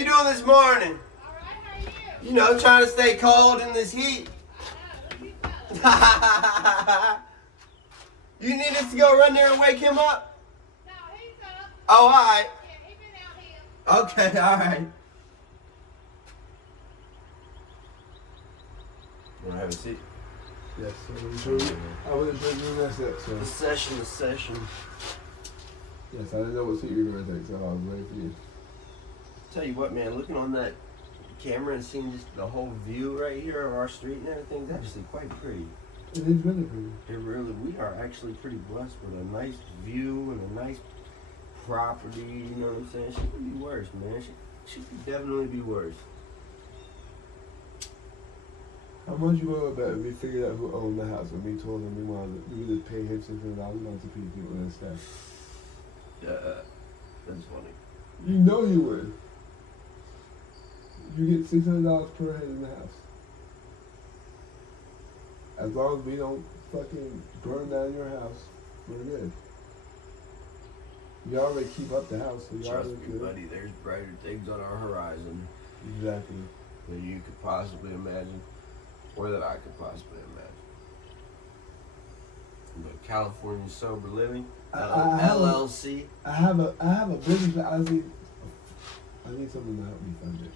you doing this morning? All right, how are you? You know, trying to stay cold in this heat. You need us to go run there and wake him up? No, he's up. Oh, all right. Yeah, he's been out here. Okay, all right. You want to have a seat? Yes, sir. I would have been doing that step, so. Recession. Yes, I didn't know what seat you were going to take, so I was ready for you. Tell you what, man, looking on that camera and seeing just the whole view right here of our street and everything is actually quite pretty. It is really pretty. We are actually pretty blessed with a nice view and a nice property, you know what I'm saying? She could be worse, man. She could definitely be worse. How much you want to bet if we figured out who owned the house and we told them we would just pay him $600 a month to people instead? That's funny. You know you would. You get $600 per head in the house. As long as we don't fucking burn down your house, we're good. We already keep up the house, so you Trust already me, good. buddy, there's brighter things on our horizon Exactly. than you could possibly imagine, or that I could possibly imagine. But California Sober Living, LLC. I have a business that I need someone to help me fund it.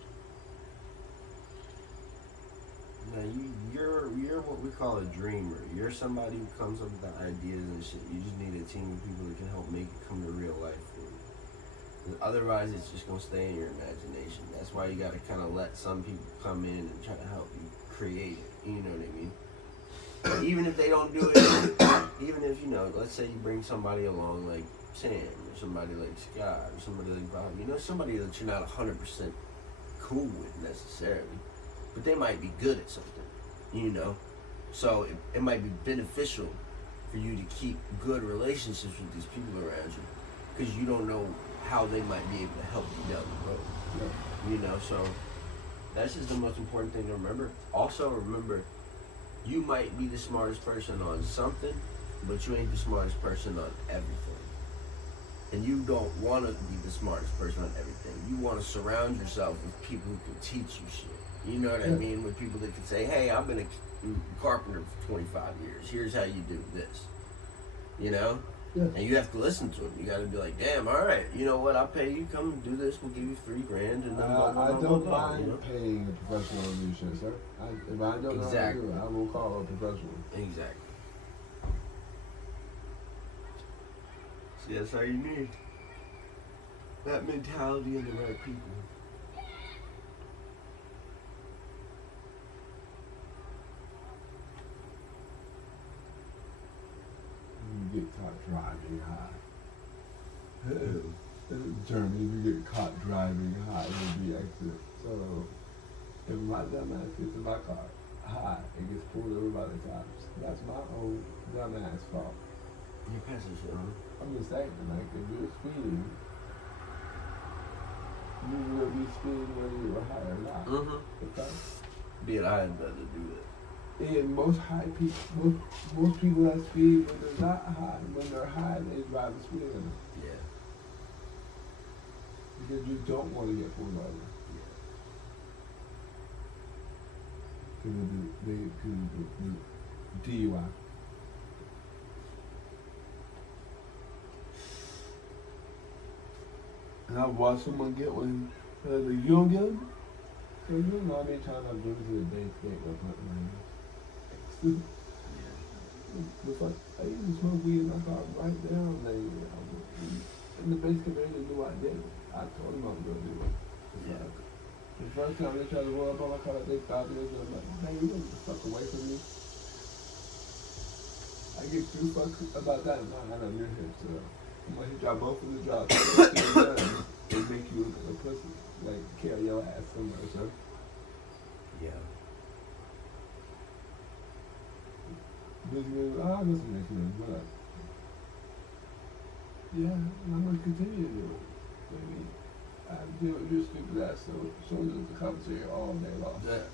Now you're what we call a dreamer. You're somebody who comes up with the ideas and shit. You just need a team of people that can help make it come to real life for you. 'Cause otherwise, it's just gonna stay in your imagination. That's why you gotta kind of let some people come in and try to help you create it. You know what I mean? Even if they don't do it, even if, you know, let's say you bring somebody along like Sam or somebody like Scott or somebody like Bob, you know, somebody that you're not 100% cool with necessarily, but they might be good at something, you know? So it might be beneficial for you to keep good relationships with these people around you, because you don't know how they might be able to help you down the road. Yeah. You know, so that's just the most important thing to remember. Also remember, you might be the smartest person on something, but you ain't the smartest person on everything. And you don't want to be the smartest person on everything. You want to surround yourself with people who can teach you shit. You know what I mean? With people that can say, hey, I've been a carpenter for 25 years. Here's how you do this. You know? Yeah. And you have to listen to them. You got to be like, damn, all right, you know what? I'll pay you. Come do this. We'll give you $3,000. And then I don't mind you know? paying a professional to do shit, sir. If I don't know how to do it, I will call a professional. Exactly. See, that's all you need. That mentality and the right people. You get caught driving high. Germany, if you get caught driving high, it would be accident. So, if my dumbass gets in my car high, it gets pulled over by the cops. That's my own dumbass fault. You pass this shit on. I'm just saying, like, if you're speeding, you will be speeding whether you were high or not. Okay? Being high is better to do that. And most high people, most people that speed when they're not high, when they're high, they drive the speed limit. Yeah. Because you don't want to get pulled over. Because of the DUI. And I've watched someone get one. You don't get them? You don't know how many times I've driven to the base gate and put my hand. It's like, I used to smoke weed in my car right down there. And the base commander knew I did it. I told him I was going to do it. Yeah. The first time they tried to roll up on my car, they stopped me and I'm like, hey, you don't get the fuck away from me. I get too fucked about that and I know you're here, so I'm gonna hit y'all both in the job. They make you look like a pussy. Like, carry your ass somewhere, sir. Yeah. Basically, listen next to me, what up? Yeah, and I'm gonna continue to do it. Maybe I deal with your stupid ass so as the cops here all day long. Yeah.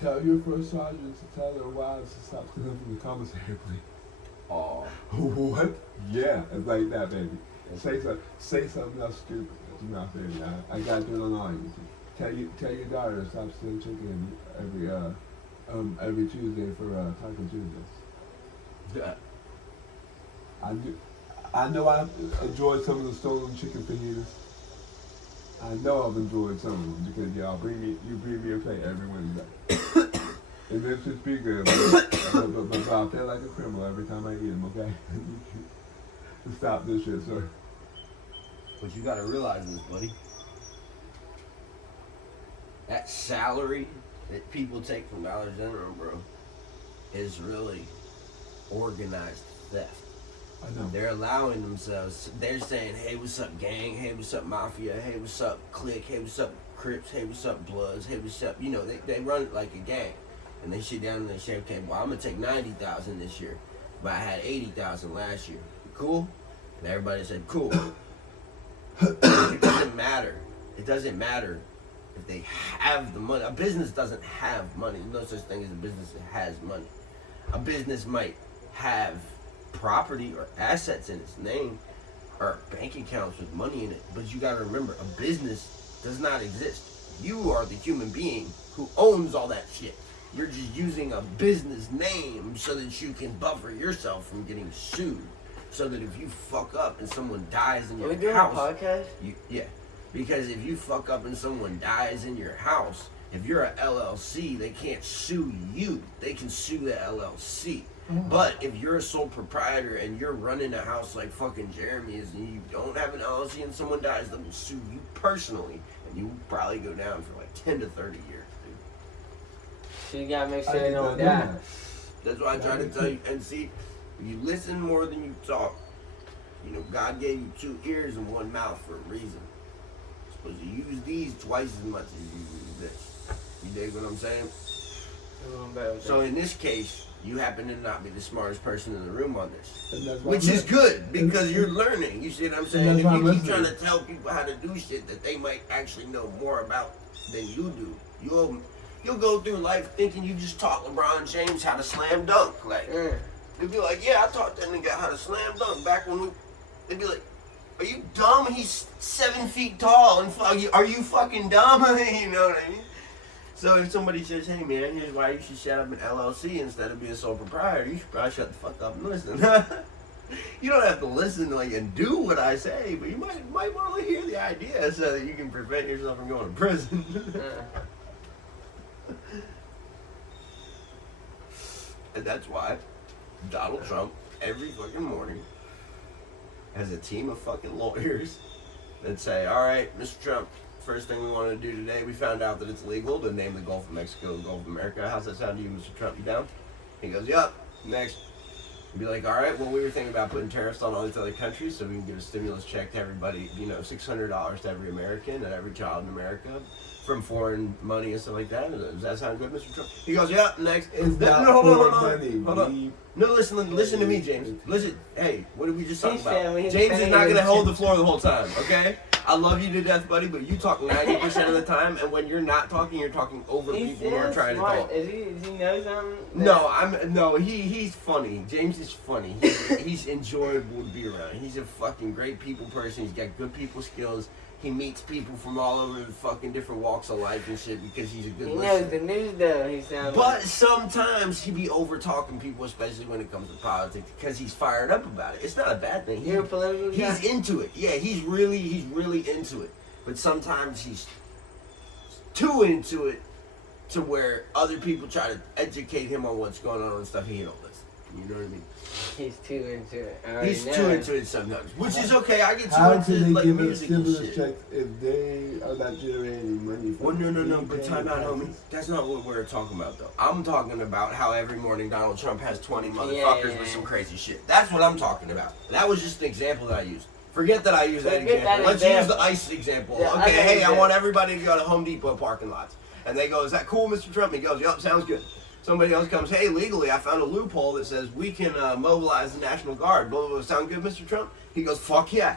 Tell your first sergeants to tell their wives to stop stealing from the commissary, please. Oh. What? Yeah, it's like that, baby. Say something else stupid. That's not fair. I got to do it on audience. Tell your daughter to stop stealing chicken every Tuesday for Taco Tuesdays. Yeah. I know I've enjoyed some of the stolen chicken fajitas. I know I've enjoyed some of them because y'all bring me a plate every Wednesday. And this should be good, but I feel like a criminal every time I eat them, okay? Stop this shit, sir. But you gotta realize this, buddy. That salary that people take from Dollar General, bro, is really organized theft. I know. They're allowing themselves, they're saying, hey, what's up, gang? Hey, what's up, Mafia? Hey, what's up, Clique? Hey, what's up, Crips? Hey, what's up, Bloods? Hey, what's up? You know, they run it like a gang. And they sit down and they say, okay, well, I'm going to take 90,000 this year, but I had 80,000 last year. Cool? And everybody said, cool. It doesn't matter. It doesn't matter if they have the money. A business doesn't have money. There's no such thing as a business that has money. A business might have property or assets in its name or bank accounts with money in it, but you got to remember, a business does not exist. You are the human being who owns all that shit. You're just using a business name so that you can buffer yourself from getting sued. So that if you fuck up and someone dies in your house... Are we doing a podcast? Yeah. Because if you fuck up and someone dies in your house, if you're a LLC, they can't sue you. They can sue the LLC. But if you're a sole proprietor and you're running a house like fucking Jeremy is and you don't have an LLC and someone dies, they will sue you personally. And you will probably go down for like 10 to 30 years. So you gotta make sure they don't die. That's why I try to tell you. And see, you listen more than you talk. You know, God gave you 2 ears and 1 mouth for a reason. You're supposed to use these twice as much as you use this. You dig what I'm saying? So in this case, you happen to not be the smartest person in the room on this. Which is good, because you're learning. You see what I'm saying? If you keep trying to tell people how to do shit that they might actually know more about than you do, you'll go through life thinking you just taught LeBron James how to slam dunk. Like, they'd be like, yeah, I taught that nigga how to slam dunk back when they'd be like, are you dumb? He's 7 feet tall and are you fucking dumb? You know what I mean? So if somebody says, hey man, here's why you should set up an LLC instead of being sole proprietor, you should probably shut the fuck up and listen. You don't have to listen and do what I say, but you might want to hear the idea so that you can prevent yourself from going to prison. And that's why Donald Trump, every fucking morning, has a team of fucking lawyers that say, all right, Mr. Trump, first thing we want to do today, we found out that it's legal to name the Gulf of Mexico the Gulf of America. How's that sound to you, Mr. Trump? You down? He goes, yup. Next. He'd be like, all right, well, we were thinking about putting tariffs on all these other countries so we can give a stimulus check to everybody, $600 to every American and every child in America from foreign money and stuff like that. Does that sound good, Mr. Trump? He goes, yeah, next. Hold on. No, listen to me, James. Listen, hey, what did we just talk about? James is not going to hold the floor the whole time, okay? I love you to death, buddy, but you talk 90% of the time, and when you're not talking, you're talking over people who are trying to talk. Does he know something? No, he's funny. James is funny. He's enjoyable to be around. He's a fucking great people person. He's got good people skills. He meets people from all over the fucking different walks of life and shit because he's a good listener. He knows the news though, he sounds But sometimes he be over talking people, especially when it comes to politics, because he's fired up about it. It's not a bad thing. You're a political guy? He's into it. Yeah, he's really into it. But sometimes he's too into it to where other people try to educate him on what's going on and stuff. He don't listen. You know what I mean? He's too into it. He's too into it sometimes, which is okay. I get too How into can they give us music and stimulus shit. checks if they are not generating money for Well, no, but time out, homie. That's not what we're talking about, though. I'm talking about how every morning Donald Trump has 20 motherfuckers with some crazy shit. That's what I'm talking about. That was just an example that I used. Forget that I used that example. Let's use the ICE example. Yeah, okay, hey, I want everybody to go to Home Depot parking lots. And they go, is that cool, Mr. Trump? And he goes, yup, sounds good. Somebody else comes, hey, legally, I found a loophole that says we can mobilize the National Guard. Blah, blah, blah. Sound good, Mr. Trump? He goes, fuck yeah.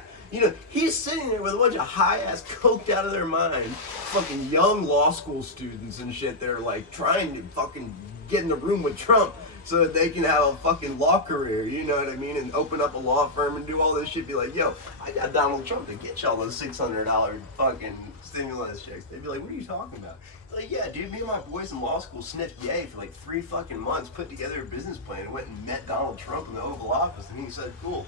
He's sitting there with a bunch of high-ass coked out of their mind, fucking young law school students and shit that are, like, trying to fucking get in the room with Trump. so that they can have a fucking law career, you know what I mean? And open up a law firm and do all this shit. Be like, yo, I got Donald Trump to get y'all those $600 fucking stimulus checks. They'd be like, what are you talking about? Like, yeah, dude, me and my boys in law school sniffed yay for like 3 fucking months, put together a business plan, and went and met Donald Trump in the Oval Office, and he said, cool.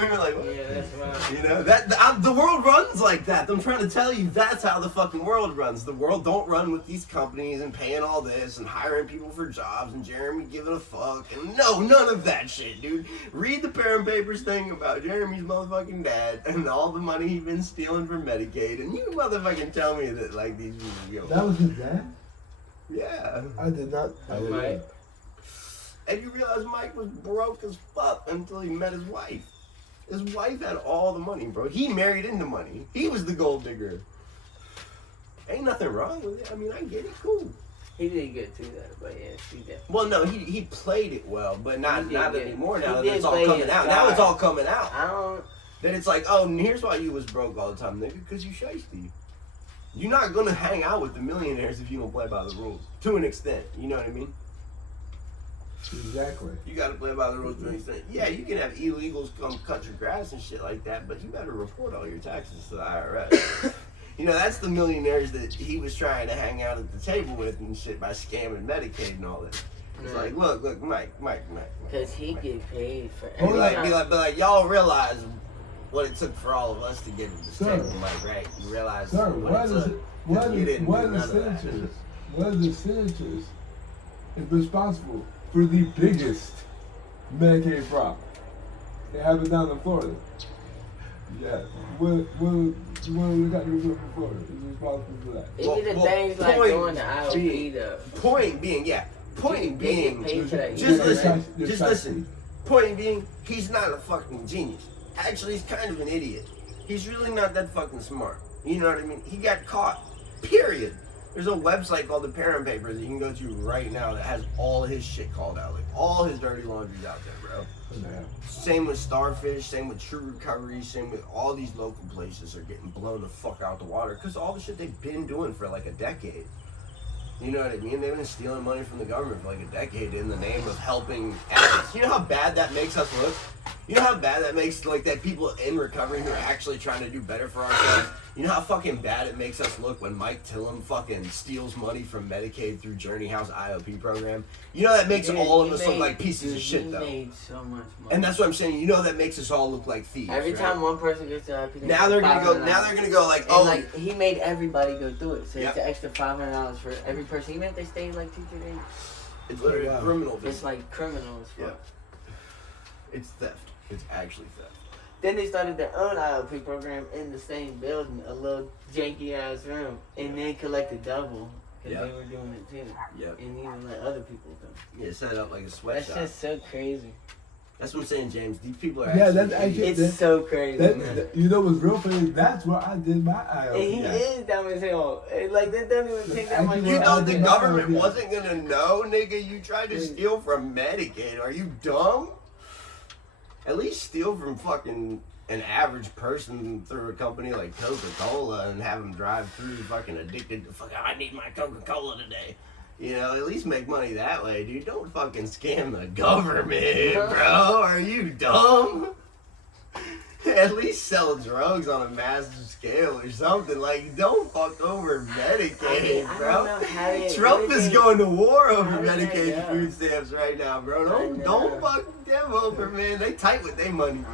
We were like, what? Yeah, that's right. You know, the world runs like that. I'm trying to tell you, that's how the fucking world runs. The world don't run with these companies and paying all this and hiring people for jobs and Jeremy giving a fuck. And no, none of that shit, dude. Read the Parent Papers thing about Jeremy's motherfucking dad and all the money he's been stealing from Medicaid. And you motherfucking tell me that, like, these people go. That was his dad? Yeah. I did not. Mike. And you realize Mike was broke as fuck until he met his wife. His wife had all the money, bro. He married into money. He was the gold digger. Ain't nothing wrong with it. I mean, I get it. Cool. He did good too, though. But yeah, he definitely. Well, no, he played it well, but not anymore. Now He that did it's all play coming his out. Now card. it's all coming out. I don't. Then it's like, oh, and here's why you was broke all the time, nigga, because you shiesty. You're not gonna hang out with the millionaires if you don't play by the rules. To an extent, you know what I mean? Exactly. You gotta play by the rules to an extent. Yeah, you can have illegals come cut your grass and shit like that, but you better report all your taxes to the IRS. You know, that's the millionaires that he was trying to hang out at the table with and shit by scamming Medicaid and all that. It's like, look, Mike. Because he get paid for Be every like, time. be like, y'all realize what it took for all of us to get to this Sir. table, Mike, right? You realize Sir, what it took. what You didn't are do the none of that. senators? What are the senators is responsible for the biggest Medicaid fraud? They have it down in Florida. Yeah. What we got to do in Florida is responsible for that. It be the things like doing the IOP though. Point being, They get paid for that. just You're listen. Point being, he's not a fucking genius. Actually, he's kind of an idiot. He's really not that fucking smart. You know what I mean? He got caught. Period. There's a website called the Parent Papers that you can go to right now that has all his shit called out. Like, all his dirty laundry's out there, bro. Yeah. Same with Starfish, same with True Recovery, same with all these local places are getting blown the fuck out the water because all the shit they've been doing for like a decade. You know what I mean? They've been stealing money from the government for like a decade in the name of helping addicts. You know how bad that makes us look? You know how bad that makes like that people in recovery who are actually trying to do better for ourselves? You know how fucking bad it makes us look when Mike Tillum fucking steals money from Medicaid through Journey House IOP program? You know that makes all of us look like pieces of shit though. He made so much money. And that's what I'm saying. You know that makes us all look like thieves. Every right? time one person gets to IOP, Now they're gonna go. Now they're gonna go like, And oh, like he made everybody go through it, so Yep. it's an extra $500 for every person, even if they stay like 2-3 days. it's literally Wow. criminal. It's business. like criminal as fuck. Yeah. It's theft. It's actually theft. Then they started their own IOP program in the same building, a little janky ass room, and they collected double because Yeah. they were doing it too, Yep. and even let other people do. Yeah, set it up like a That's sweatshop. just so crazy. That's what I'm saying, James. These people are Yeah, actually. that's actually- idiots. It's so crazy. man. You know what's real funny? That's where I did my And IOP. he Yeah. is dumb as hell. Like that doesn't even take that much. Actually, You work. know the Yeah. government Yeah. wasn't gonna know, nigga. You tried to steal from Medicaid. Are you dumb? At least steal from fucking an average person through a company like Coca-Cola and have them drive through fucking addicted to fucking, I need my Coca-Cola today. You know, at least make money that way, dude. Don't fucking scam the government, bro. Are you dumb? At least sell drugs on a massive scale or something. Like, don't fuck over Medicaid, I bro. don't know how they- Trump what is they- going to war over how did they Medicaid go? food stamps right now, bro. I Don't know. fuck them over, man. They tight with their money.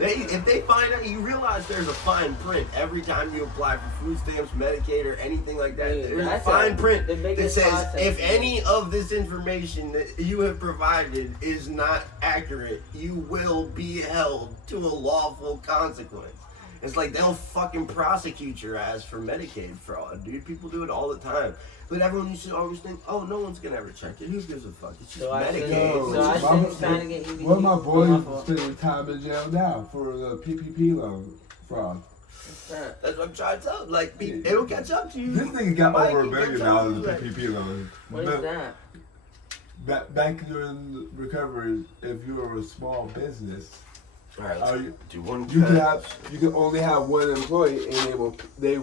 If they find out, you realize there's a fine print every time you apply for food stamps, Medicaid, or anything like that. Dude, There's a that's fine print the that biggest says process, if man. any of this information that you have provided is not accurate, you will be held to a lawful consequence. It's like they'll fucking prosecute your ass for Medicaid fraud, dude. People do it all the time. But everyone used to always think, oh, no one's gonna ever check it. Who gives a fuck? It's just So I should- Medicaid. so I It's shouldn't just- try to get you. One of my boys my is fault. spending time in jail now for the PPP loan fraud. That's what I'm trying to tell. Like, it'll catch up to you. This nigga got Mike, over $1 it million catch up to in you, like- PPP loan. What is that? Back during recovery, if you were a small business, All right, Are let's you- do one. you cut. can only have one employee, and they